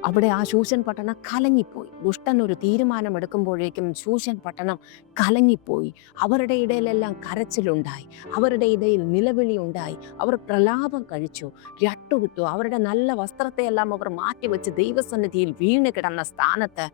അവിടെ ആ ശൂശൻ പട്ടണം കലങ്ങിപ്പോയി. ദുഷ്ടൻ ഒരു തീരുമാനമെടുക്കുമ്പോഴേക്കും ശൂശൻ പട്ടണം കലങ്ങിപ്പോയി. അവരുടെ ഇടയിലെല്ലാം കരച്ചിലുണ്ടായി, അവരുടെ ഇടയിൽ നിലവിളി ഉണ്ടായി. അവർ പ്രലാപം കഴിച്ചു, രട്ടുടുത്തു. അവരുടെ നല്ല വസ്ത്രത്തെയെല്ലാം അവർ മാറ്റിവെച്ച് ദൈവസന്നിധിയിൽ വീണ് കിടന്ന സ്ഥാനത്ത്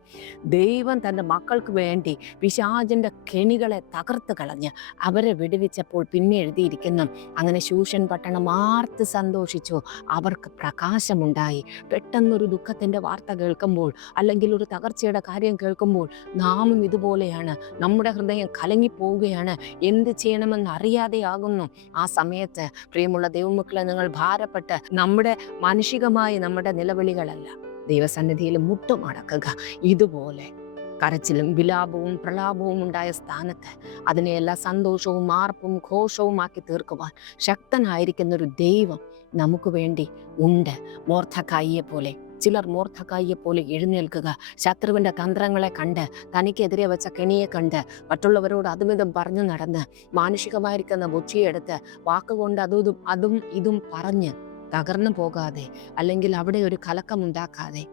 ദൈവം തൻ്റെ മക്കൾക്ക് വേണ്ടി പിശാചിൻ്റെ കെണികളെ തകർത്ത് കളഞ്ഞ് അവരെ വിടുവിച്ചപ്പോൾ പിന്നെ എഴുതിയിരിക്കുന്നു, അങ്ങനെ ശൂശൻ പട്ടണം ആർത്ത് സന്തോഷിച്ചു, അവർക്ക് പ്രകാശമുണ്ടായി. പെട്ടെന്നൊരു ദുഃഖത്തിൻ്റെ വാർത്ത കേൾക്കുമ്പോൾ, അല്ലെങ്കിൽ ഒരു തകർച്ചയുടെ കാര്യം കേൾക്കുമ്പോൾ നാമും ഇതുപോലെയാണ്. നമ്മുടെ ഹൃദയം കലങ്ങിപ്പോവുകയാണ്, എന്ത് ചെയ്യണമെന്ന് അറിയാതെയാകുന്നു. ആ സമയത്ത് പ്രിയമുള്ള ദൈവമക്കളെ, നിങ്ങൾ ഭാരപ്പെട്ട് നമ്മുടെ മാനുഷികമായ നമ്മുടെ നിലവിളികളല്ല, ദൈവസന്നിധിയിൽ മുട്ടുമടക്കുക. ഇതുപോലെ കരച്ചിലും വിലാപവും പ്രലാപവും ഉണ്ടായ സ്ഥാനത്ത് അതിനെയെല്ലാം സന്തോഷവും ആർപ്പും ഘോഷവുമാക്കി തീർക്കുവാൻ ശക്തനായിരിക്കുന്നൊരു ദൈവം നമുക്ക് വേണ്ടി ഉണ്ട്. മൊർദെഖായിയെ പോലെ ചിലർ മൊർദെഖായിയെ പോലെ എഴുന്നേൽക്കുക. ശത്രുവിൻ്റെ തന്ത്രങ്ങളെ കണ്ട്, തനിക്കെതിരെ വെച്ച കെണിയെ കണ്ട്, മറ്റുള്ളവരോട് അതുമിതും പറഞ്ഞു നടന്ന്, മാനുഷികമായിരിക്കുന്ന ബുദ്ധിയെടുത്ത് വാക്കുകൊണ്ട് അതും ഇതും പറഞ്ഞ് തകർന്നു പോകാതെ, അല്ലെങ്കിൽ അവിടെ ഒരു കലക്കമുണ്ടാക്കാതെ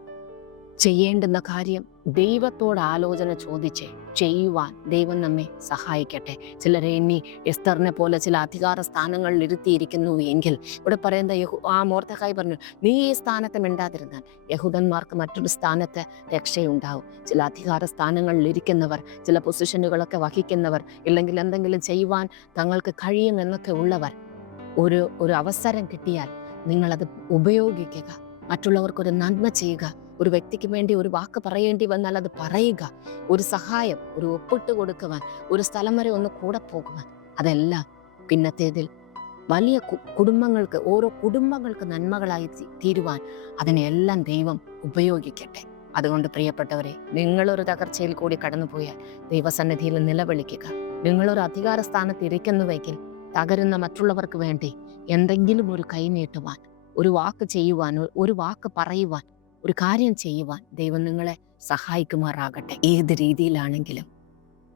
ചെയ്യേണ്ടുന്ന കാര്യം ദൈവത്തോട് ആലോചന ചോദിച്ച് ചെയ്യുവാൻ ദൈവം നമ്മെ സഹായിക്കട്ടെ. ചിലരെ ഇനി എസ്തറിനെ പോലെ ചില അധികാര സ്ഥാനങ്ങളിൽ ഇരുത്തിയിരിക്കുന്നു എങ്കിൽ, ഇവിടെ പറയുന്ന ആ മൊർദെഖായി പറഞ്ഞു, നീ ഈ സ്ഥാനത്ത് മിണ്ടാതിരുന്നാൽ യഹൂദന്മാർക്ക് മറ്റൊരു സ്ഥാനത്ത് രക്ഷയുണ്ടാവും. ചില അധികാര സ്ഥാനങ്ങളിൽ ഇരിക്കുന്നവർ, ചില പൊസിഷനുകളൊക്കെ വഹിക്കുന്നവർ, ഇല്ലെങ്കിൽ എന്തെങ്കിലും ചെയ്യുവാൻ തങ്ങൾക്ക് കഴിയുമെന്നൊക്കെ ഉള്ളവർ, ഒരു അവസരം കിട്ടിയാൽ നിങ്ങളത് ഉപയോഗിക്കുക. മറ്റുള്ളവർക്കൊരു നന്മ ചെയ്യുക. ഒരു വ്യക്തിക്ക് വേണ്ടി ഒരു വാക്ക് പറയേണ്ടി വന്നാൽ അത് പറയുക. ഒരു സഹായം, ഒരു ഒപ്പിട്ട് കൊടുക്കുവാൻ, ഒരു സ്ഥലം വരെ ഒന്ന് കൂടെ പോകുവാൻ, അതെല്ലാം പിന്നത്തേതിൽ വലിയ കുടുംബങ്ങൾക്ക്, ഓരോ കുടുംബങ്ങൾക്ക് നന്മകളായി തീരുവാൻ അതിനെല്ലാം ദൈവം ഉപയോഗിക്കട്ടെ. അതുകൊണ്ട് പ്രിയപ്പെട്ടവരെ, നിങ്ങളൊരു തകർച്ചയിൽ കൂടി കടന്നുപോയാൽ ദൈവസന്നിധിയിൽ നിലവിളിക്കുക. നിങ്ങളൊരു അധികാര സ്ഥാനത്ത് ഇരിക്കുന്നുവെങ്കിൽ തകരുന്ന മറ്റുള്ളവർക്ക് വേണ്ടി എന്തെങ്കിലും ഒരു കൈ നീട്ടുവാൻ, ഒരു വാക്ക് ചെയ്യുവാൻ, ഒരു വാക്ക് പറയുവാൻ, ഒരു കാര്യം ചെയ്യുവാൻ ദൈവം നിങ്ങളെ സഹായിക്കുമാറാകട്ടെ. ഏത് രീതിയിലാണെങ്കിലും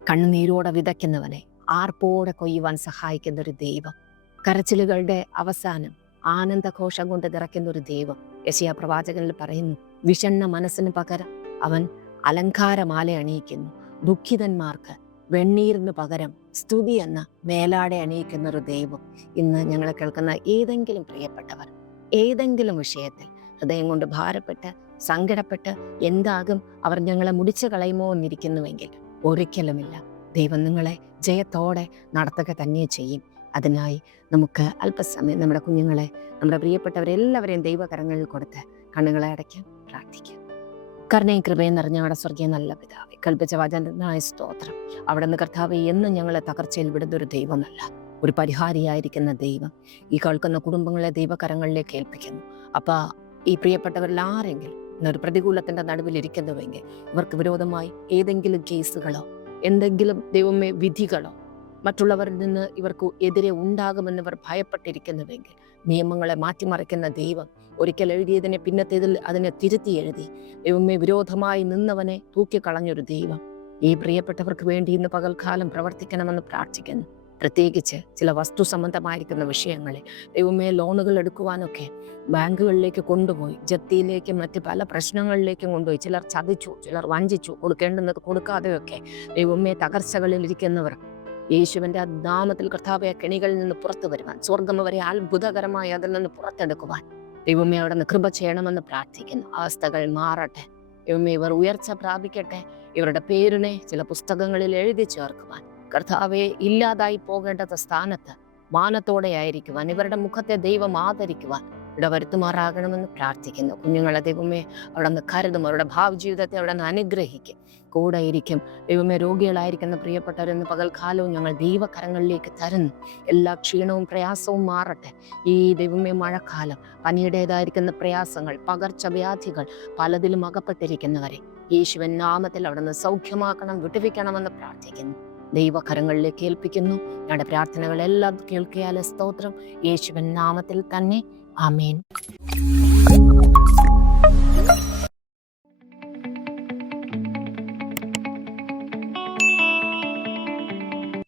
കണ്ണുനീരോടെ വിതയ്ക്കുന്നവനെ ആർപ്പോടെ കൊയ്യുവാൻ സഹായിക്കുന്ന ഒരു ദൈവം, കരച്ചിലുകളുടെ അവസാനം ആനന്ദഘോഷം കൊണ്ട് നിറയ്ക്കുന്ന ഒരു ദൈവം. യെശയ്യാ പ്രവാചകനിൽ പറയുന്നു, വിഷണ്ണ മനസ്സിന് പകരം അവൻ അലങ്കാരമാല അണിയിക്കുന്നു, ദുഃഖിതന്മാർക്ക് വെണ്ണീരിന് പകരം സ്തുതി എന്ന മേലാടെ അണിയിക്കുന്ന ഒരു ദൈവം. ഇന്ന് ഞങ്ങളെ കേൾക്കുന്ന ഏതെങ്കിലും പ്രിയപ്പെട്ടവർ ഏതെങ്കിലും വിഷയത്തിൽ ഹൃദയം കൊണ്ട് ഭാരപ്പെട്ട് സങ്കടപ്പെട്ട് എന്താകും അവർ ഞങ്ങളെ മുടിച്ചു കളയുമോ എന്നിരിക്കുന്നുവെങ്കിൽ, ഒരിക്കലുമില്ല. ദൈവം നിങ്ങളെ ജയത്തോടെ നടത്തുക തന്നെ ചെയ്യും. അതിനായി നമുക്ക് അല്പസമയം നമ്മുടെ കുഞ്ഞുങ്ങളെ, നമ്മുടെ പ്രിയപ്പെട്ടവരെല്ലാവരെയും ദൈവകരങ്ങളിൽ കൊടുത്ത് കണ്ണുകളെ അടയ്ക്കാം, പ്രാർത്ഥിക്കാം. കരുണയും കൃപയും നിറഞ്ഞ അവിടെ സ്വർഗീയ നല്ല പിതാവേ, കൽപ്പിച്ച വചനത്തിനായ സ്തോത്രം. അവിടെ നിന്ന് കർത്താവേ, എന്നും ഞങ്ങളെ തകർച്ചയിൽ വിടുന്നൊരു ദൈവമല്ല, ഒരു പരിഹാരിയായിരിക്കുന്ന ദൈവം ഈ കേൾക്കുന്ന കുടുംബങ്ങളെ ദൈവകരങ്ങളിലേക്ക് ഏൽപ്പിക്കുന്നു. അപ്പം ഈ പ്രിയപ്പെട്ടവരിൽ ആരെങ്കിലും ഇന്നൊരു പ്രതികൂലത്തിൻ്റെ നടുവിലിരിക്കുന്നുവെങ്കിൽ, ഇവർക്ക് വിരോധമായി ഏതെങ്കിലും കേസുകളോ എന്തെങ്കിലും ദൈവമേ വിധികളോ മറ്റുള്ളവരിൽ നിന്ന് ഇവർക്ക് എതിരെ ഉണ്ടാകുമെന്ന് ഇവർ ഭയപ്പെട്ടിരിക്കുന്നുവെങ്കിൽ, നിയമങ്ങളെ മാറ്റിമറിക്കുന്ന ദൈവം ഒരിക്കൽ എഴുതിയതിനെ പിന്നത്തേതിൽ അതിനെ തിരുത്തി എഴുതി ദൈവമേ വിരോധമായി നിന്നവനെ തൂക്കിക്കളഞ്ഞൊരു ദൈവം ഈ പ്രിയപ്പെട്ടവർക്ക് വേണ്ടി ഇന്ന് പകൽക്കാലം പ്രവർത്തിക്കണമെന്ന് പ്രാർത്ഥിക്കുന്നു. പ്രത്യേകിച്ച് ചില വസ്തു സംബന്ധമായിരിക്കുന്ന വിഷയങ്ങളിൽ ദൈവമേ ലോണുകൾ എടുക്കുവാനൊക്കെ ബാങ്കുകളിലേക്ക് കൊണ്ടുപോയി, ജപ്തിയിലേക്കും മറ്റ് പല പ്രശ്നങ്ങളിലേക്കും കൊണ്ടുപോയി, ചിലർ ചതിച്ചു, ചിലർ വഞ്ചിച്ചു, കൊടുക്കേണ്ടുന്നത് കൊടുക്കാതെയൊക്കെ ദൈവമേ തകർച്ചകളിൽ ഇരിക്കുന്നവർ യേശുവിൻ്റെ നാമത്തിൽ കർത്താവെ കെണികളിൽ നിന്ന് പുറത്തു വരുവാൻ, സ്വർഗം അവരെ അത്ഭുതകരമായി അതിൽ നിന്ന് പുറത്തെടുക്കുവാൻ ദൈവമേ അവിടെ നിന്ന് കൃപ ചെയ്യണമെന്ന് പ്രാർത്ഥിക്കുന്നു. അവസ്ഥകൾ മാറട്ടെ ദൈവമേ, ഇവർ ഉയർച്ച പ്രാപിക്കട്ടെ. ഇവരുടെ പേരിനെ ചില പുസ്തകങ്ങളിൽ എഴുതി ചേർക്കുവാൻ, കർത്താവെ ഇല്ലാതായി പോകേണ്ടത് സ്ഥാനത്ത് മാനത്തോടെ ആയിരിക്കുവാൻ, ഇവരുടെ മുഖത്തെ ദൈവം ആദരിക്കുവാൻ ഇടവരുത്തുമാറാകണമെന്ന് പ്രാർത്ഥിക്കുന്നു. കുഞ്ഞുങ്ങളെ ദൈവമേ അവിടെ നിന്ന് കരുതും, അവരുടെ ഭാവി ജീവിതത്തെ അവിടെ നിന്ന് അനുഗ്രഹിക്കും, കൂടെ ഇരിക്കും. ദൈവമേ, രോഗികളായിരിക്കുന്ന പ്രിയപ്പെട്ടവരെന്ന് പകൽക്കാലവും ഞങ്ങൾ ദൈവകരങ്ങളിലേക്ക് തരുന്നു. എല്ലാ ക്ഷീണവും പ്രയാസവും മാറട്ടെ. ഈ ദൈവമേ മഴക്കാലം പനിയുടേതായിരിക്കുന്ന പ്രയാസങ്ങൾ, പകർച്ചവ്യാധികൾ പലതിലും അകപ്പെട്ടിരിക്കുന്നവരെ യേശുവിൻ നാമത്തിൽ അവിടെ നിന്ന് സൗഖ്യമാക്കണം, വിടുവിക്കണമെന്ന് പ്രാർത്ഥിക്കുന്നു. ദൈവകരങ്ങളിലേക്ക് ഏൽപ്പിക്കുന്നു. ഞങ്ങളുടെ പ്രാർത്ഥനകളെല്ലാം കേൾക്കിയാൽ സ്തോത്രം. യേശുവിൻ നാമത്തിൽ തന്നെ ആമേൻ.